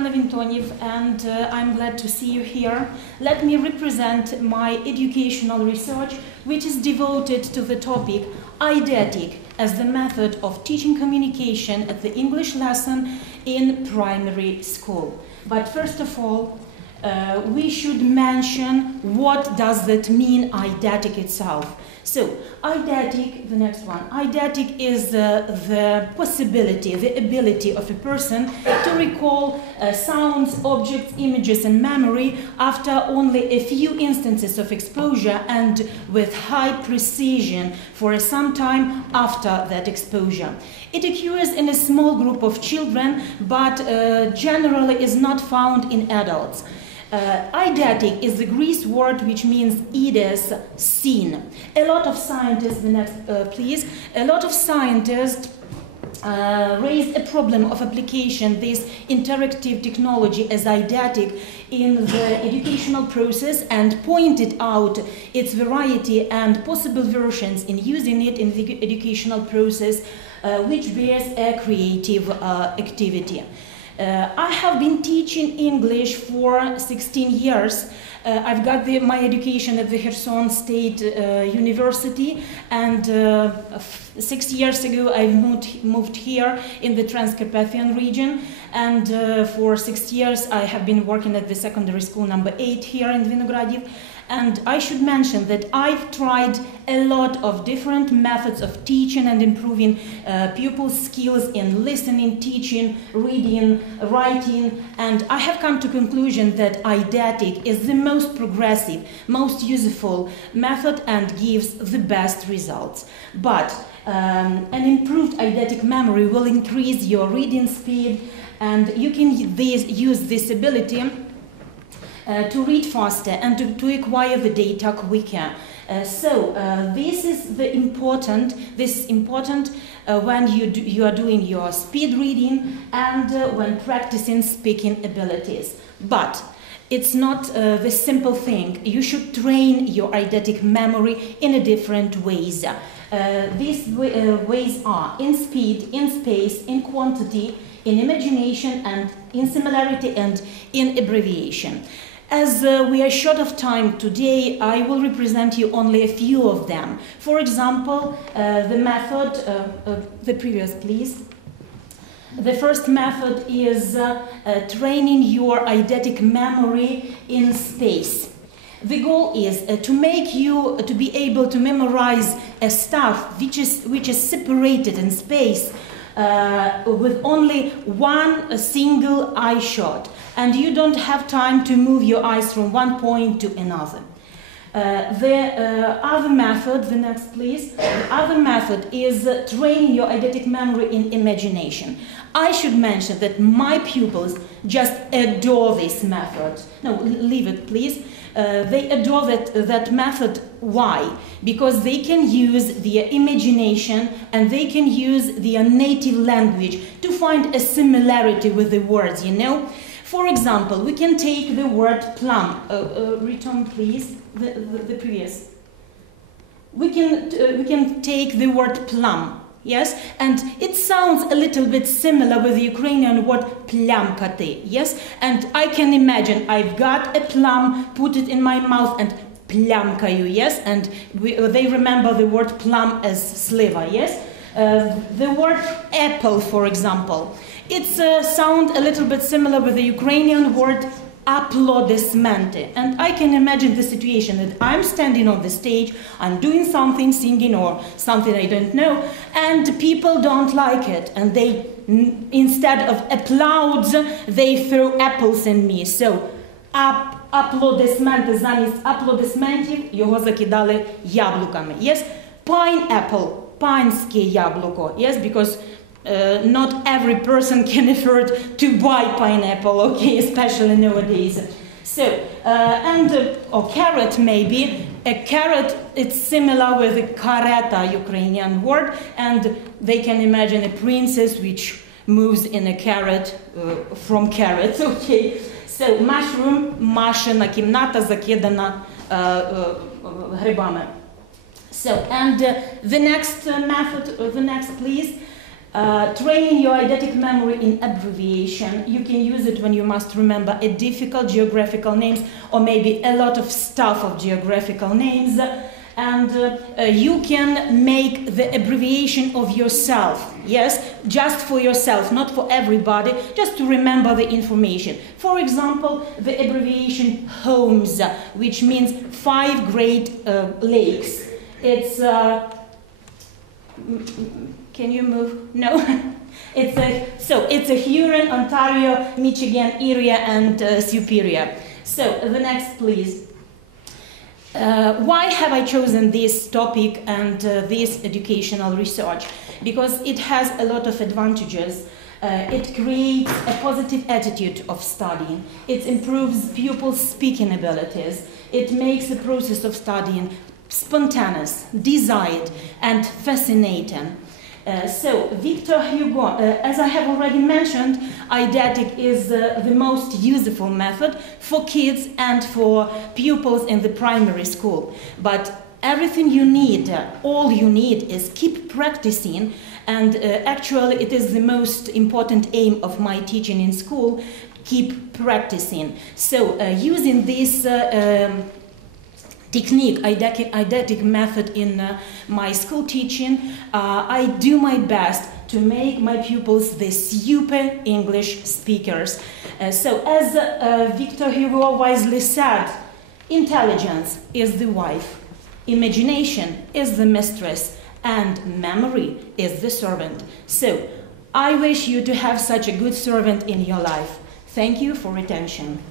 Ivana Vintonyev, and I'm glad to see you here. Let me represent my educational research, which is devoted to the topic eidetic as the method of teaching communication at the English lesson in primary school. But first of all, we should mention what does that mean, eidetic itself. So, eidetic, the next one, eidetic is the possibility, the ability of a person to recall sounds, objects, images and memory after only a few instances of exposure and with high precision for some time after that exposure. It occurs in a small group of children, but generally is not found in adults. Eidetic is the Greek word which means eides, seen. A lot of scientists, the next please, a lot of scientists raised a problem of application this interactive technology as eidetic in the educational process and pointed out its variety and possible versions in using it in the educational process, which bears a creative activity. I have been teaching English for 16 years. I've got my education at the Kherson State University, and 6 years ago I moved here in the Transcarpathian region, and for 6 years I have been working at the secondary school number 8 here in Vinogradiv. And I should mention that I've tried a lot of different methods of teaching and improving pupils' skills in listening, teaching, reading, writing, and I have come to the conclusion that eidetic is the most progressive, most useful method and gives the best results. But an improved eidetic memory will increase your reading speed, and you can use this ability to read faster and to acquire the data quicker. This is important when you are doing your speed reading and when practicing speaking abilities. But it's not the simple thing. You should train your eidetic memory in a different ways. These ways are in speed, in space, in quantity, in imagination, and in similarity and in abbreviation. As we are short of time today, I will represent you only a few of them. For example, the method, the previous please. The first method is training your eidetic memory in space. The goal is to make you to be able to memorize a stuff which is separated in space with only one single eye shot, and you don't have time to move your eyes from one point to another. The other method, the next please, the other method is training your eidetic memory in imagination. I should mention that my pupils just adore this method. No, leave it please. They adore that method. Why? Because they can use their imagination and they can use their native language to find a similarity with the words, you know. For example, we can take the word plum. Return please, the previous. We can take the word plum. Yes, and it sounds a little bit similar with the Ukrainian word plyamkati, yes, and I can imagine I've got a plum, put it in my mouth and plyamkayu, yes, and they remember the word plum as sliva, yes. The word apple, for example, it sounds a little bit similar with the Ukrainian word applaudismente, and I can imagine the situation that I'm standing on the stage, I'm doing something, singing or something I don't know, and people don't like it, and they, instead of applauds, they throw apples in me. So, аплодисменти замість аплодисментів його закидали яблуками. Yes, pineapple, панське яблуко. Yes, because not every person can afford to buy pineapple, okay, especially nowadays. So, or carrot maybe. A carrot, it's similar with the kareta Ukrainian word, and they can imagine a princess which moves in a carrot from carrots, okay. So, mushroom, машина, кімната закидана грибами. So, and the next method, the next please. Training your eidetic memory in abbreviation. You can use it when you must remember a difficult geographical names or maybe a lot of stuff of geographical names. And you can make the abbreviation of yourself, yes, just for yourself, not for everybody, just to remember the information. For example, the abbreviation HOMES, which means 5 Great Lakes. It's, can you move? No? It's a Huron, Ontario, Michigan, Erie, and Superior. So, the next, please. Why have I chosen this topic and this educational research? Because it has a lot of advantages. It creates a positive attitude of studying. It improves pupils' speaking abilities. It makes the process of studying spontaneous, desired, and fascinating. So, Victor Hugo, as I have already mentioned, eidetic is the most useful method for kids and for pupils in the primary school. But everything you need, all you need is keep practicing, and actually it is the most important aim of my teaching in school, keep practicing. So, using this technique, eidetic method in my school teaching, I do my best to make my pupils the super English speakers. So as Victor Hugo wisely said, intelligence is the wife, imagination is the mistress, and memory is the servant. So I wish you to have such a good servant in your life. Thank you for attention.